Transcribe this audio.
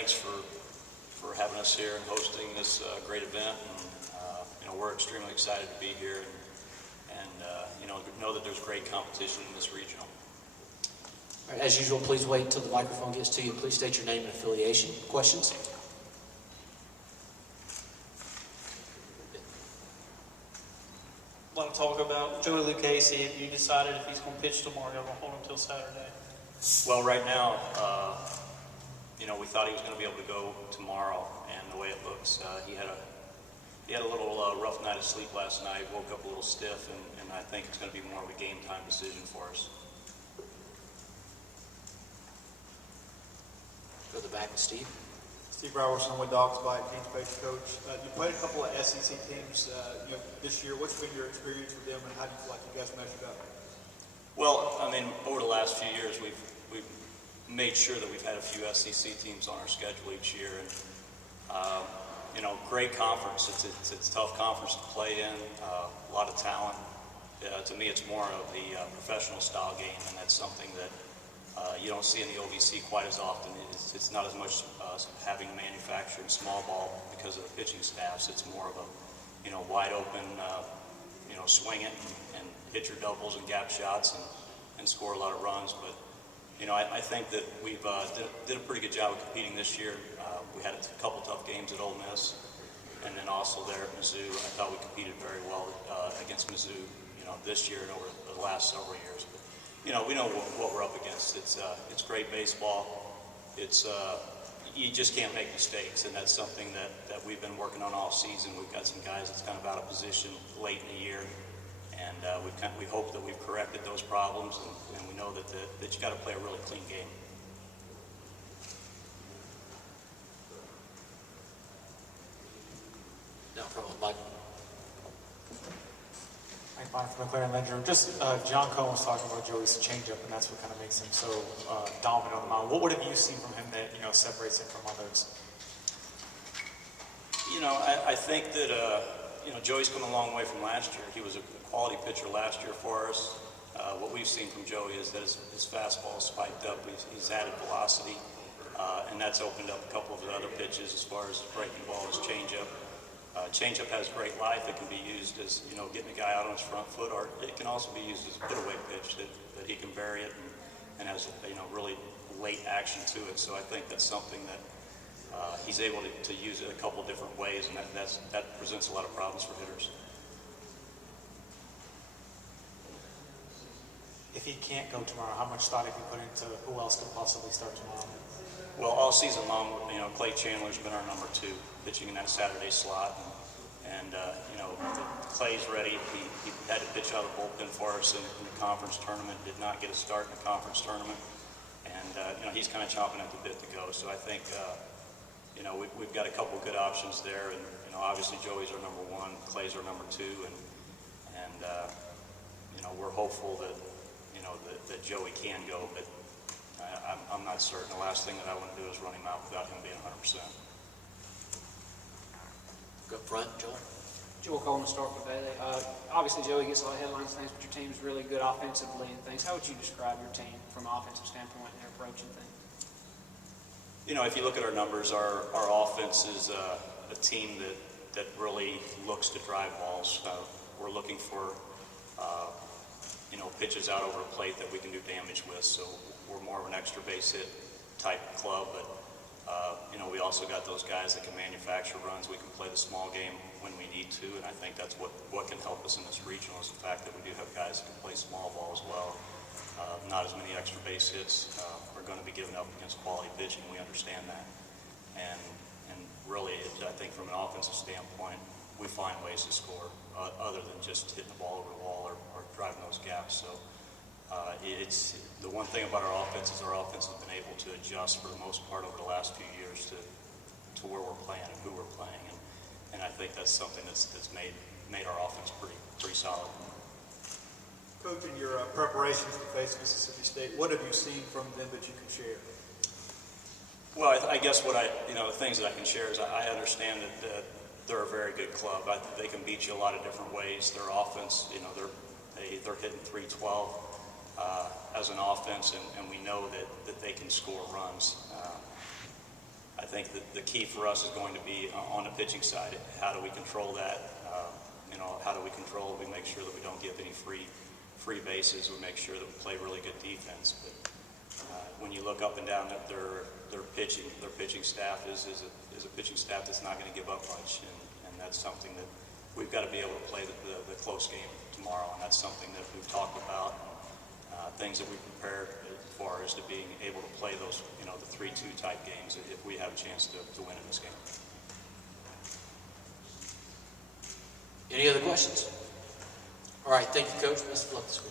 thanks for having us here and hosting this great event. And, we're extremely excited to be here and know that there's great competition in this regional. All right, as usual, please wait until the microphone gets to you. Please state your name and affiliation. Questions? I want to talk about Joey Lucchese. You decided if he's going to pitch tomorrow, you're going to hold him until Saturday. Well, right now, we thought he was going to be able to go tomorrow, and the way it looks, he had a little rough night of sleep last night, woke up a little stiff, and I think it's going to be more of a game time decision for us. Go to the back with Steve. Steve Robertson with Dogs Bite, Kings-based coach. You played a couple of SEC teams this year. What's been your experience with them, and how do you feel like you guys measured up? Well, over the last few years, we've made sure that we've had a few SEC teams on our schedule each year, and great conference. It's a tough conference to play in. A lot of talent. To me, it's more of the professional style game, and that's something that you don't see in the OVC quite as often. It's not as much having manufactured small ball because of the pitching staffs. It's more of a wide open, swing it and hit your doubles and gap shots and score a lot of runs. But I think that we've did a pretty good job of competing this year. We had a couple tough games at Ole Miss, and then also there at Mizzou. I thought we competed very well against Mizzou, this year and over the last several years. But, we know what we're up against. It's great baseball. You just can't make mistakes, and that's something that we've been working on all season. We've got some guys that's kind of out of position late in the year, and we hope that we've corrected those problems, and we know that you got to play a really clean game. No problem, Michael. Mike Bonner from McLaren Ledger. Just John Cohen was talking about Joey's changeup, and that's what kind of makes him so dominant on the mound. What have you seen from him that separates him from others? I think that Joey's come a long way from last year. He was a quality pitcher last year for us. What we've seen from Joey is that his fastball is spiked up. He's added velocity, and that's opened up a couple of the other pitches as far as breaking ball, his changeup. Changeup has great life. It can be used as, getting a guy out on his front foot, or it can also be used as a put-away pitch that he can bury it and has, really late action to it. So I think that's something that he's able to use it a couple different ways, and that presents a lot of problems for hitters. If he can't go tomorrow, how much thought have you put into who else could possibly start tomorrow? Well, all season long, Clay Chandler's been our number 2, pitching in that Saturday slot. And Clay's ready. He had to pitch out of the bullpen for us in the conference tournament, did not get a start in the conference tournament. And, he's kind of chomping at the bit to go. So I think, we've got a couple good options there. And, obviously Joey's our number 1, Clay's our number 2. And we're hopeful that, that Joey can go. But I'm not certain. The last thing that I want to do is run him out without him being 100%. Go up front, Joel. Joel Coleman, Starkville Bailey. Obviously, Joey gets a lot of headlines and things, but your team's really good offensively and things. How would you describe your team from an offensive standpoint and their approach and things? If you look at our numbers, our offense is a team that really looks to drive balls. We're looking for pitches out over a plate that we can do damage with. So we're more of an extra base hit type club, but we also got those guys that can manufacture runs. We can play the small game when we need to, and I think that's what can help us in this regional is the fact that we do have guys that can play small ball as well. Not as many extra base hits are going to be given up against quality pitching. We understand that, and really, I think from an offensive standpoint, we find ways to score other than just hitting the ball over the wall or driving those gaps. So it's the one thing about our offense is our offense has been able to adjust for the most part over the last few years to where we're playing and who we're playing, and I think that's something that's made our offense pretty solid. Coach, in your preparation for facing Mississippi State, what have you seen from them that you can share? Well, I guess the things that I can share is I understand that they're a very good club. They can beat you a lot of different ways. Their offense, they're hitting 312 as an offense, and we know that they can score runs. I think that the key for us is going to be on the pitching side. How do we control that? How do we control it? We make sure that we don't give any free bases. We make sure that we play really good defense. But when you look up and down at their pitching staff is a pitching staff that's not going to give up much, and that's something that we've got to be able to play the close game tomorrow, and that's something that we've talked about. Things that we prepared as far as to being able to play those, the 3-2 type games if we have a chance to win in this game. Any other questions? All right, thank you, Coach. Best of luck this week.